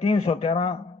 313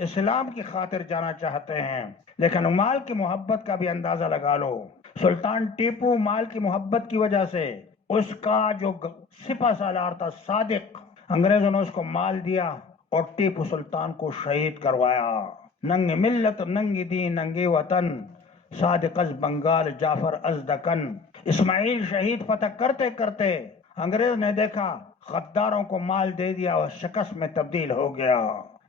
اسلام کی خاطر جانا چاہتے ہیں، لیکن مال کی محبت کا بھی اندازہ لگا لو۔ سلطان ٹیپو مال کی محبت کی وجہ سے اس کا جو سپہ سالار تھا صادق، انگریزوں نے اس کو مال دیا اور ٹیپو سلطان کو شہید کروایا۔ ننگ ملت ننگ دین ننگی وطن، صادق از بنگال جعفر از دکن۔ اسماعیل شہید فتح کرتے کرتے انگریز نے دیکھا غداروں کو مال دے دیا اور شکست میں تبدیل ہو گیا۔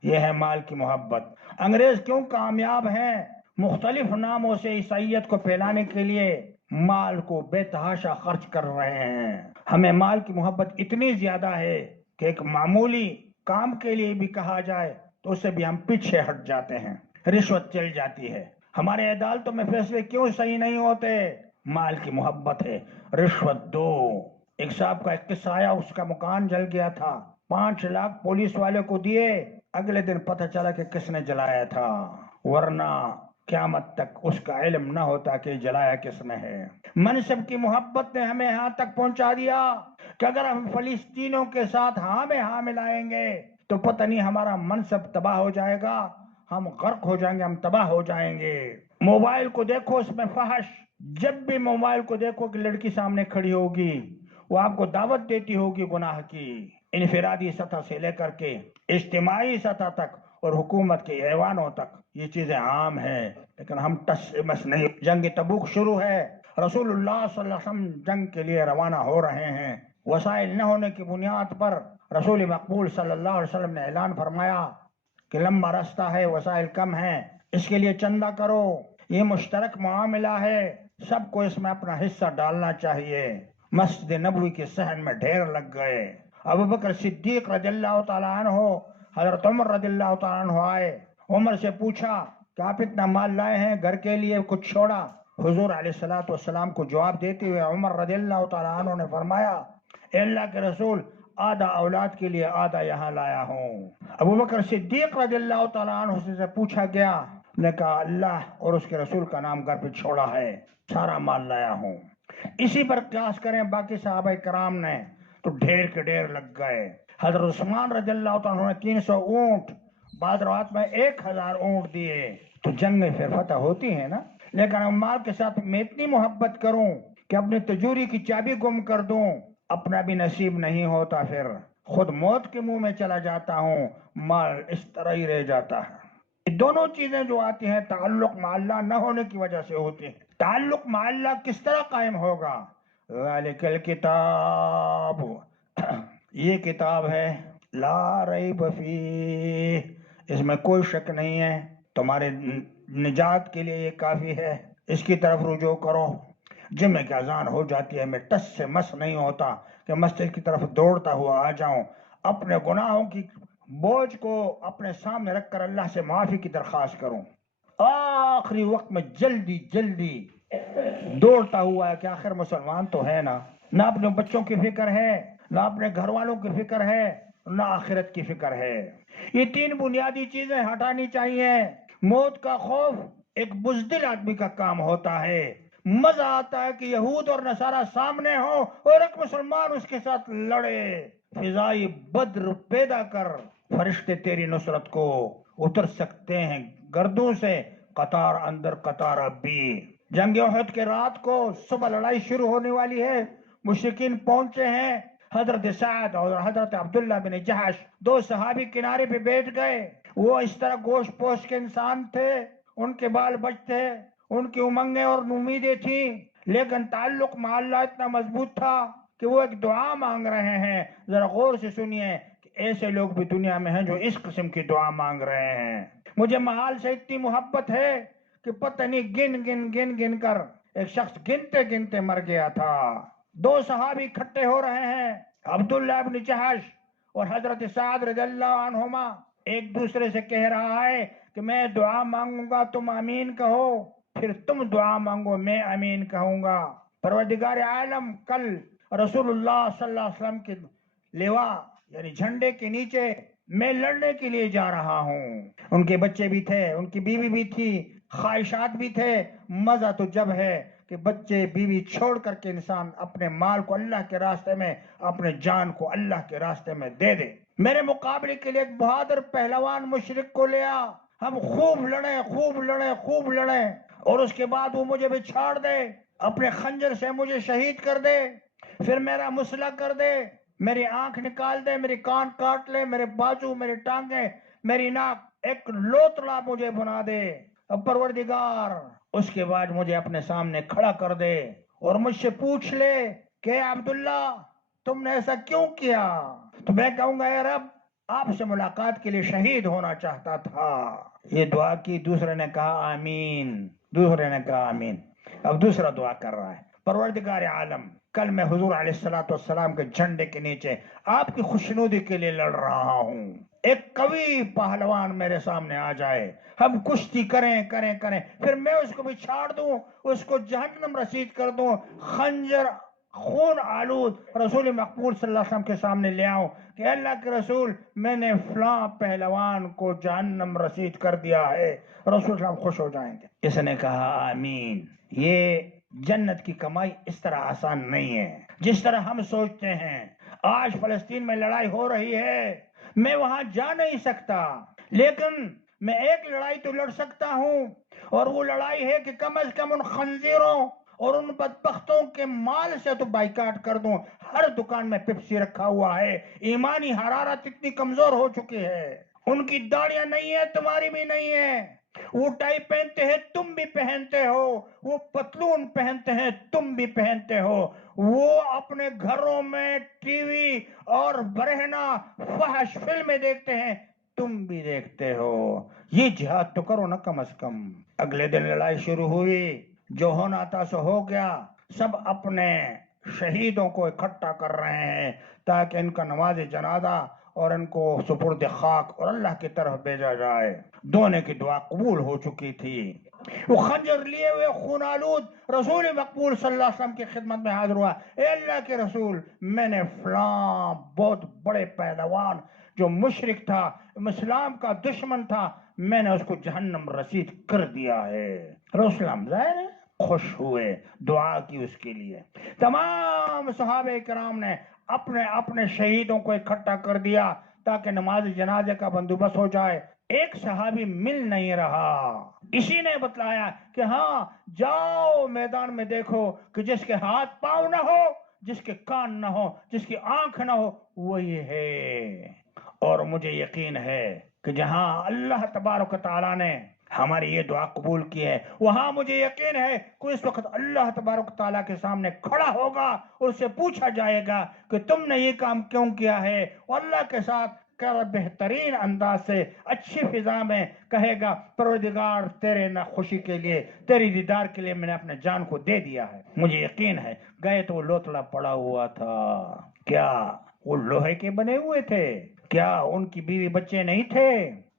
یہ ہے مال کی محبت۔ انگریز کیوں کامیاب ہیں؟ مختلف ناموں سے عیسائیت کو پھیلانے کے لیے مال کو بے تحاشا خرچ کر رہے ہیں۔ ہمیں مال کی محبت اتنی زیادہ ہے کہ ایک معمولی کام کے لیے بھی کہا جائے تو اس سے بھی ہم پیچھے ہٹ جاتے ہیں، رشوت چل جاتی ہے۔ ہمارے عدالتوں میں فیصلے کیوں صحیح نہیں ہوتے؟ مال کی محبت ہے، رشوت دو۔ ایک صاحب کا ایک قصہ آیا، اس کا مکان جل گیا تھا، 5 لاکھ پولیس والے کو دیے، اگلے دن پتہ چلا کہ کس نے جلایا تھا، ورنہ قیامت تک اس کا علم نہ ہوتا کہ جلایا کس نے ہے۔ منصب کی محبت نے ہمیں یہاں تک پہنچا دیا کہ اگر ہم فلسطینیوں کے ساتھ ہاں میں ہاں ملائیں گے تو پتہ نہیں ہمارا منصب تباہ ہو جائے گا، ہم غرق ہو جائیں گے، ہم تباہ ہو جائیں گے۔ موبائل کو دیکھو، اس میں فحش، جب بھی موبائل کو دیکھو کہ لڑکی سامنے کھڑی ہوگی وہ آپ کو دعوت دیتی ہوگی گناہ کی۔ انفرادی سطح سے لے کر کے اجتماعی سطح تک اور حکومت کے ایوانوں تک یہ چیزیں عام ہیں، لیکن ہم ٹس مس نہیں۔ جنگ تبوک شروع ہے، رسول اللہ صلی اللہ علیہ وسلم جنگ کے لیے روانہ ہو رہے ہیں۔ وسائل نہ ہونے کی بنیاد پر رسول مقبول صلی اللہ علیہ وسلم نے اعلان فرمایا کہ لمبا راستہ ہے، وسائل کم ہیں، اس کے لیے چندہ کرو، یہ مشترک معاملہ ہے، سب کو اس میں اپنا حصہ ڈالنا چاہیے۔ مسجد نبوی کے صحن میں ڈھیر لگ گئے۔ ابو بکر صدیق رضی اللہ تعالیٰ عنہ، حضرت عمر رضی اللہ تعالیٰ عنہ آئے، عمر سے پوچھا کہ آپ اتنا مال لائے ہیں، گھر کے لیے کچھ چھوڑا؟ حضور علیہ السلام کو جواب دیتے ہوئے عمر رضی اللہ تعالیٰ عنہ نے فرمایا، اے اللہ کے رسول، آدھا اولاد کے لیے، آدھا یہاں لایا ہوں۔ ابو بکر صدیق رضی اللہ تعالیٰ عنہ سے پوچھا گیا، نے کہا اللہ اور اس کے رسول کا نام گھر پہ چھوڑا ہے، سارا مال لایا ہوں۔ اسی پر قیاس کریں باقی صحابہ کرام نے تو ڈھیر کے ڈھیر لگ گئے۔ حضرت عثمان رضی اللہ تعالیٰ نے 300 اونٹ، بعض روایت میں 1000 اونٹ دیے، تو جنگ میں پھر فتح ہوتی ہے نا۔ لیکن مال کے ساتھ میں اتنی محبت کروں کہ اپنی تجوری کی چابی گم کر دوں، اپنا بھی نصیب نہیں ہوتا، پھر خود موت کے منہ میں چلا جاتا ہوں، مال اس طرح ہی رہ جاتا ہے۔ یہ دونوں چیزیں جو آتی ہیں تعلق مع اللہ نہ ہونے کی وجہ سے ہوتی ہیں۔ تعلق مع اللہ کس طرح قائم ہوگا؟ ذالک الکتاب، یہ کتاب ہے، لا ریب فیہ، اس میں کوئی شک نہیں ہے، تمہارے نجات کے لیے یہ کافی ہے، اس کی طرف رجوع کرو۔ جمعہ کی اذان ہو جاتی ہے، میں ٹس سے مس نہیں ہوتا کہ مسجد کی طرف دوڑتا ہوا آ جاؤں، اپنے گناہوں کی بوجھ کو اپنے سامنے رکھ کر اللہ سے معافی کی درخواست کروں، آخری وقت میں جلدی جلدی دوڑتا ہوا ہے کہ آخر مسلمان تو ہے نا، نہ اپنے بچوں کی فکر ہے، نہ اپنے گھر والوں کی فکر ہے، نہ آخرت کی فکر ہے۔ یہ 3 بنیادی چیزیں ہٹانی چاہیے۔ موت کا خوف ایک بزدل آدمی کا کام ہوتا ہے، مزہ آتا ہے کہ یہود اور نصارہ سامنے ہو اور ایک مسلمان اس کے ساتھ لڑے، فضائی بدر پیدا کر، فرشتے تیری نصرت کو اتر سکتے ہیں گردوں سے، قطار اندر قطار ابھی۔ جنگ احد کے رات کو صبح لڑائی شروع ہونے والی ہے، مشرکین پہنچے ہیں، حضرت سعد اور حضرت عبداللہ بن جحش 2 صحابی کنارے پہ بیٹھ گئے۔ وہ اس طرح گوشت پوش کے انسان تھے، ان کے بال بچتے، ان کی امنگیں اور امیدیں تھیں، لیکن تعلق مع اللہ اتنا مضبوط تھا کہ وہ ایک دعا مانگ رہے ہیں۔ ذرا غور سے سنیے کہ ایسے لوگ بھی دنیا میں ہیں جو اس قسم کی دعا مانگ رہے ہیں۔ مجھے محال سے اتنی محبت ہے کہ پتہ نہیں گن گن کر ایک شخص گنتے گنتے مر گیا تھا۔ 2 صحابی اکٹھے ہو رہے ہیں، عبداللہ بن جحش اور حضرت سعد رضی اللہ عنہما، ایک دوسرے سے کہہ رہا ہے کہ میں دعا مانگوں گا تم آمین کہو، پھر تم دعا مانگو میں آمین کہوں گا۔ پروردگار عالم کل رسول اللہ صلی اللہ علیہ وسلم کے لیوا یعنی جھنڈے کے نیچے میں لڑنے کے لیے جا رہا ہوں۔ ان کے بچے بھی تھے، ان کی بیوی بھی تھی، خواہشات بھی تھے۔ مزہ تو جب ہے کہ بچے بیوی چھوڑ کر کے انسان اپنے مال کو اللہ کے راستے میں، اپنے جان کو اللہ کے راستے میں دے دے۔ میرے مقابلے کے لیے ایک بہادر پہلوان مشرک کو لیا، ہم خوب لڑے خوب لڑے خوب لڑے، اور اس کے بعد وہ مجھے بچھاڑ دے، اپنے خنجر سے مجھے شہید کر دے، پھر میرا مسلح کر دے، میری آنکھ نکال دے، میری کان کاٹ لے، میرے بازو، میری ٹانگیں، میری ناک، ایک لوتڑا مجھے بنا دے، اب پروردگار اس کے بعد مجھے اپنے سامنے کھڑا کر دے اور مجھ سے پوچھ لے کہ عبداللہ تم نے ایسا کیوں کیا؟ تو میں کہوں گا اے رب آپ سے ملاقات کے لیے شہید ہونا چاہتا تھا۔ یہ دعا کی، دوسرے نے کہا آمین، دوسرے نے کہا آمین۔ اب دوسرا دعا کر رہا ہے، پروردگار عالم کل میں حضور علیہ السلام کے جھنڈے کے نیچے آپ کی خوشنودی کے لیے لڑ رہا ہوں، ایک قوی پہلوان میرے سامنے آ جائے، ہم کشتی کریں کریں کریں، پھر میں اس کو بھی چھاڑ دوں، اس کو جہنم رسید کر دوں، خنجر خون آلود رسول مقبول صلی اللہ علیہ وسلم کے سامنے لے آؤں کہ اللہ کے رسول میں نے فلاں پہلوان کو جہنم رسید کر دیا ہے، رسول صلی اللہ علیہ وسلم خوش ہو جائیں گے۔ اس نے کہا آمین۔ یہ جنت کی کمائی اس طرح آسان نہیں ہے جس طرح ہم سوچتے ہیں۔ آج فلسطین میں لڑائی ہو رہی ہے، میں وہاں جا نہیں سکتا، لیکن میں ایک لڑائی تو لڑ سکتا ہوں، اور وہ لڑائی ہے کہ کم از کم ان خنزیروں اور ان بدبختوں کے مال سے تو بائیکاٹ کر دوں۔ ہر دکان میں پیپسی رکھا ہوا ہے، ایمانی حرارت اتنی کمزور ہو چکی ہے، ان کی داڑیاں نہیں ہے، تمہاری بھی نہیں ہے، وہ ٹائی پہنتے ہیں تم بھی پہنتے ہو، وہ پتلون پہنتے ہیں تم بھی پہنتے ہو، وہ اپنے گھروں میں ٹی وی اور برہنہ فحش فلمیں دیکھتے ہیں تم بھی دیکھتے ہو، یہ جہاد تو کرو نا کم از کم۔ اگلے دن لڑائی شروع ہوئی، جو ہونا تھا سو ہو گیا، سب اپنے شہیدوں کو اکٹھا کر رہے ہیں تاکہ ان کا نماز جنازہ اور ان کو سپرد خاک اور اللہ کی طرف بھیجا جائے۔ دونے کی دعا قبول ہو چکی تھی، وہ خنجر لیے ہوئے خون آلود رسول مقبول صلی اللہ علیہ وسلم کی خدمت میں حاضر ہوا، اے اللہ کے رسول میں نے فلاں بہت بڑے پہلوان جو مشرک تھا، اسلام کا دشمن تھا، میں نے اس کو جہنم رسید کر دیا ہے۔ رسول اللہ ظاہر ہے خوش ہوئے، دعا کی اس کے لیے۔ تمام صحابہ کرام نے اپنے اپنے شہیدوں کو اکٹھا کر دیا تاکہ نماز جنازے کا بندوبست ہو جائے۔ ایک صحابی مل نہیں رہا، اسی نے بتلایا کہ ہاں جاؤ میدان میں دیکھو کہ جس کے ہاتھ پاؤں نہ ہو، جس کے کان نہ ہو، جس کی آنکھ نہ ہو، وہی ہے۔ اور مجھے یقین ہے کہ جہاں اللہ تبارک و تعالیٰ نے ہماری یہ دعا قبول کی ہے، وہاں مجھے یقین ہے کہ اس وقت اللہ تبارک و تعالیٰ کے سامنے کھڑا ہوگا اور اس سے پوچھا جائے گا کہ تم نے یہ کام کیوں کیا ہے، اور اللہ کے ساتھ بہترین انداز سے اچھی فضا میں کہے گا پروردگار تیرے نہ خوشی کے لیے، تیری دیدار کے لیے میں نے اپنے جان کو دے دیا ہے۔ مجھے یقین ہے گئے تو وہ لوتڑا پڑا ہوا تھا، کیا وہ لوہے کے بنے ہوئے تھے؟ کیا ان کی بیوی بچے نہیں تھے؟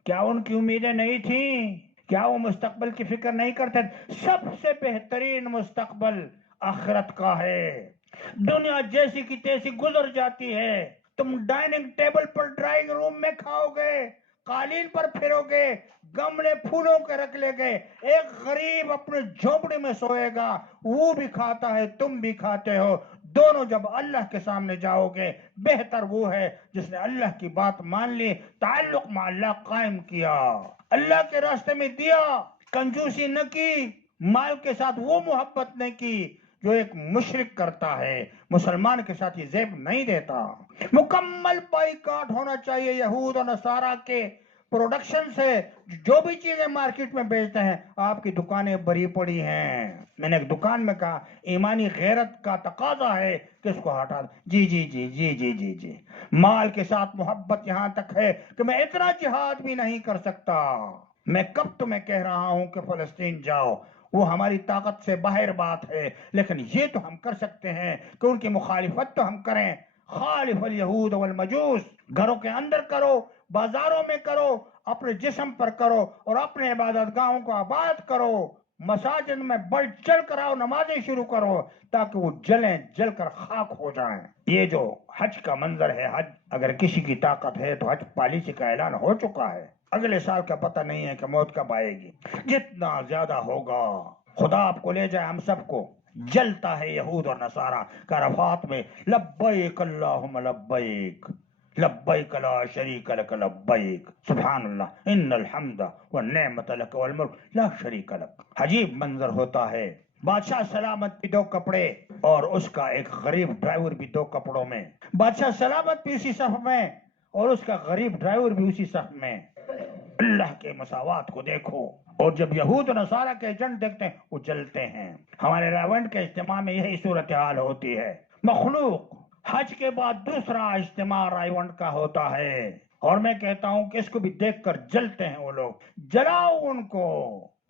کیا ان کی امیدیں نہیں تھیں؟ کیا وہ مستقبل کی فکر نہیں کرتے؟ سب سے بہترین مستقبل آخرت کا ہے۔ دنیا جیسی کی تیسی گزر جاتی ہے، تم ڈائننگ ٹیبل پر ڈرائنگ روم میں کھاؤ گے، قالین پر پھرو گے، گملے پھولوں کے رکھ لے گئے، ایک غریب اپنے جھونپڑی میں سوئے گا، وہ بھی کھاتا ہے تم بھی کھاتے ہو، دونوں جب اللہ کے سامنے جاؤ گے، بہتر وہ ہے جس نے اللہ کی بات مان لی، تعلق مع اللہ قائم کیا، اللہ کے راستے میں دیا، کنجوسی نہ کی، مال کے ساتھ وہ محبت نہیں کی جو ایک مشرک کرتا ہے، مسلمان کے ساتھ یہ زیب نہیں دیتا۔ مکمل بائیکاٹ ہونا چاہیے یہود اور نصارہ کے پروڈکشن سے، جو بھی چیزیں مارکیٹ میں بیچتے ہیں، آپ کی دکانیں بری پڑی ہیں۔ میں نے ایک دکان میں کہا ایمانی غیرت کا تقاضا ہے کہ اس کو ہٹا دیں۔ جی جی جی جی جی جی جی، مال کے ساتھ محبت یہاں تک ہے کہ میں اتنا جہاد بھی نہیں کر سکتا۔ میں کب تمہیں کہہ رہا ہوں کہ فلسطین جاؤ، وہ ہماری طاقت سے باہر بات ہے، لیکن یہ تو ہم کر سکتے ہیں کہ ان کی مخالفت تو ہم کریں۔ خالف الیہود والمجوس، گھروں کے اندر کرو، بازاروں میں کرو، اپنے جسم پر کرو، اور اپنے عبادت گاہوں کو آباد کرو، مساجد میں بڑھ چڑھ کر آؤ، نمازیں شروع کرو تاکہ وہ جلیں، جل کر خاک ہو جائیں۔ یہ جو حج کا منظر ہے، حج اگر کسی کی طاقت ہے تو حج پالیسی کا اعلان ہو چکا ہے، اگلے سال کا پتہ نہیں ہے کہ موت کب آئے گی، جتنا زیادہ ہوگا خدا آپ کو لے جائے ہم سب کو۔ جلتا ہے یہود اور نصارہ کا عرفات میں لبیک اللہم لبیک، لبیک لا شریک لک لبیک سبحان اللہ ان الحمد والنعمت لک والملک لا شریک لک. عجیب منظر ہوتا ہے. بادشاہ سلامت بھی 2 کپڑے اور اس کا ایک غریب ڈرائیور بھی 2 کپڑوں میں. بادشاہ سلامت بھی اسی صف میں اور اس کا غریب ڈرائیور بھی اسی صف میں. اللہ کے مساوات کو دیکھو. اور جب یہود و نصارہ کے ایجنٹ دیکھتے ہیں وہ جلتے ہیں. ہمارے رائیونٹ کے اجتماع میں یہی صورتحال ہوتی ہے. مخلوق حج کے بعد دوسرا اجتماع رائیونٹ کا ہوتا ہے اور میں کہتا ہوں کہ اس کو بھی دیکھ کر جلتے ہیں وہ لوگ. جلاؤ ان کو.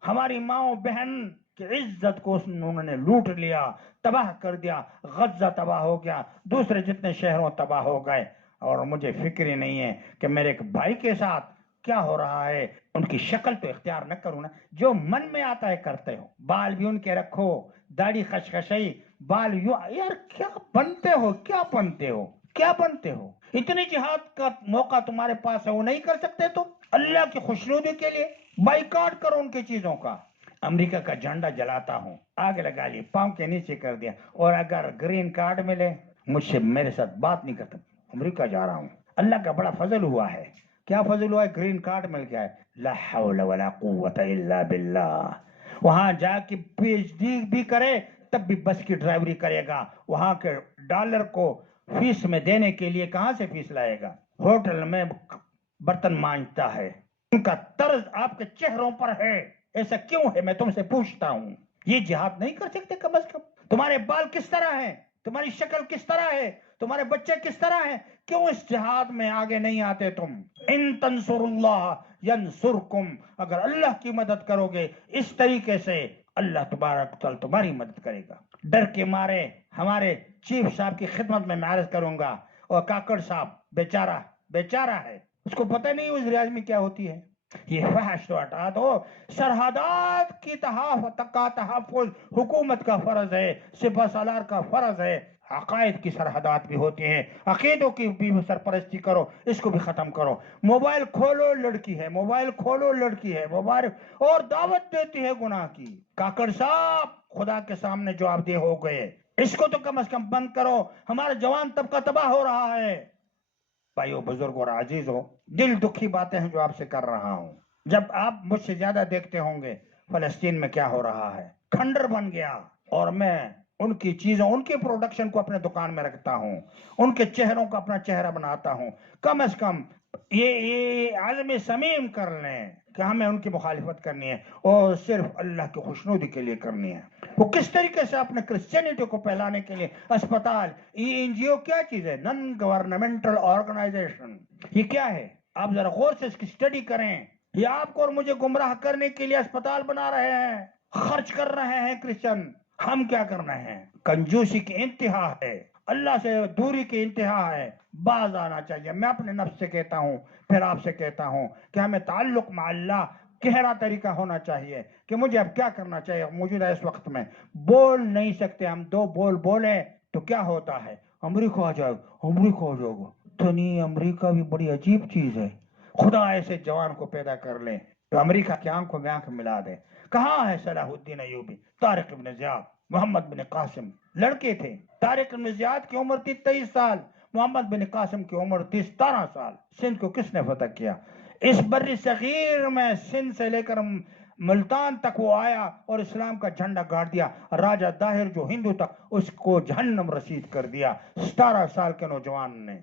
ہماری ماں بہن کی عزت کو انہوں نے لوٹ لیا، تباہ کر دیا. غزہ تباہ ہو گیا، دوسرے جتنے شہروں تباہ ہو گئے. اور مجھے فکر ہی نہیں ہے کہ میرے ایک بھائی کے ساتھ کیا ہو رہا ہے. ان کی شکل تو اختیار نہ کروں نا، جو من میں آتا ہے کرتے ہو. بال بھی ان کے رکھو، داڑھی خشخشئی، بال یوں. یار کیا بنتے ہو، کیا بنتے ہو، کیا بنتے ہو؟ اتنی جہاد کا موقع تمہارے پاس ہے، وہ نہیں کر سکتے تم اللہ کی خوشنودی کے لیے؟ بائیکاٹ کرو ان کی چیزوں کا. امریکہ کا جھنڈا جلاتا ہوں، آگ لگا لی، پاؤں کے نیچے کر دیا. اور اگر گرین کارڈ ملے مجھ سے میرے ساتھ بات نہیں کرتا. امریکہ جا رہا ہوں، اللہ کا بڑا فضل ہوا ہے. کیا فضل ہوا ہے؟ گرین کارڈ مل گیا ہے. لا حول ولا قوت الا باللہ. وہاں جا کے پی ایچ ڈی بھی کرے تب بھی بس کی ڈرائیوری کرے گا. وہاں کے ڈالر کو فیس میں دینے کے لیے کہاں سے فیس لائے گا؟ ہوٹل میں برتن مانجتا ہے. ان کا طرز آپ کے چہروں پر ہے. ایسا کیوں ہے میں تم سے پوچھتا ہوں؟ یہ جہاد نہیں کر سکتے کم از کم؟ تمہارے بال کس طرح ہیں، تمہاری شکل کس طرح ہے، تمہارے بچے کس طرح ہیں؟ کیوں اس جہاد میں آگے نہیں آتے تم؟ ان تنصر اللہ ینصرکم. اگر اللہ کی مدد کرو گے اس طریقے سے اللہ تبارک تعالی تمہاری مدد کرے گا. ڈر کے مارے ہمارے چیف صاحب کی خدمت میں عرض کروں گا. اور کاکڑ صاحب بیچارہ ہے، اس کو پتہ نہیں وزیر اعظمی کیا ہوتی ہے. یہ فحش تو ہٹا دو. سرحدات کی تحفظ حکومت کا فرض ہے، سپہ سالار کا فرض ہے. عقائد کی سرحدات بھی ہوتی ہیں، عقیدوں کی بھی سرپرستی کرو، اس کو بھی ختم کرو. موبائل کھولو لڑکی ہے، موبائل کھولو لڑکی ہے، موبائل اور دعوت دیتی ہے گناہ کی. کاکڑ صاحب خدا کے سامنے جواب دہ ہو گئے. اس کو تو کم از کم بند کرو. ہمارا جوان طبقہ تباہ ہو رہا ہے. بھائیو بزرگ اور عزیز ہو، دل دکھی باتیں ہیں جو آپ سے کر رہا ہوں. جب آپ مجھ سے زیادہ دیکھتے ہوں گے فلسطین میں کیا ہو رہا ہے، کھنڈر بن گیا. اور میں ان کی چیزوں، ان کی پروڈکشن کو اپنے دکان میں رکھتا ہوں، ان کے چہروں کو اپنا چہرہ بناتا ہوں. کم از کم یہ عزم صمیم کر لیں کہ ہمیں ان کی مخالفت کرنی ہے اور صرف اللہ کی خوشنودی کے لیے کرنی ہے. وہ کس طریقے سے اپنے کرسچینٹی کو پھیلانے کے لیے اسپتال، یہ این جی او کیا چیز ہے؟ نن گورنمنٹل آرگنائزیشن. یہ کیا ہے؟ آپ ذرا غور سے اس کی اسٹڈی کریں. یہ آپ کو اور مجھے گمراہ کرنے کے لیے اسپتال بنا رہے ہیں، خرچ کر رہے ہیں کرسچن. ہم کیا کر رہے ہیں؟ کنجوسی کی انتہا ہے، اللہ سے دوری کی انتہا ہے. باز آنا چاہیے. میں اپنے نفس سے کہتا ہوں، پھر آپ سے کہتا ہوں کہ ہمیں تعلق مع اللہ گہرا طریقہ ہونا چاہیے کہ مجھے اب کیا کرنا چاہیے. موجودہ اس وقت میں بول نہیں سکتے ہم. 2 بول بولیں تو کیا ہوتا ہے؟ امریکہ آ جائے گا، امریکہ آ جائے گا. تو نہیں، امریکہ بھی بڑی عجیب چیز ہے. خدا ایسے جوان کو پیدا کر لیں تو امریکہ کی آنکھوں میں آنکھ ملا دے. کہاں ہے صلاح الدین ایوبی، طارق بن زیاد، محمد بن قاسم؟ لڑکے تھے. طارق بن زیاد کی عمر تھی 23 سال، محمد بن قاسم کی عمر تھی 17 سال. سندھ کو کس نے فتح کیا؟ اس بر صغیر میں سندھ سے لے کر ملتان تک وہ آیا اور اسلام کا جھنڈا گاڑ دیا. راجہ داہر جو ہندو تھا اس کو جہنم رسید کر دیا 17 سال کے نوجوان نے.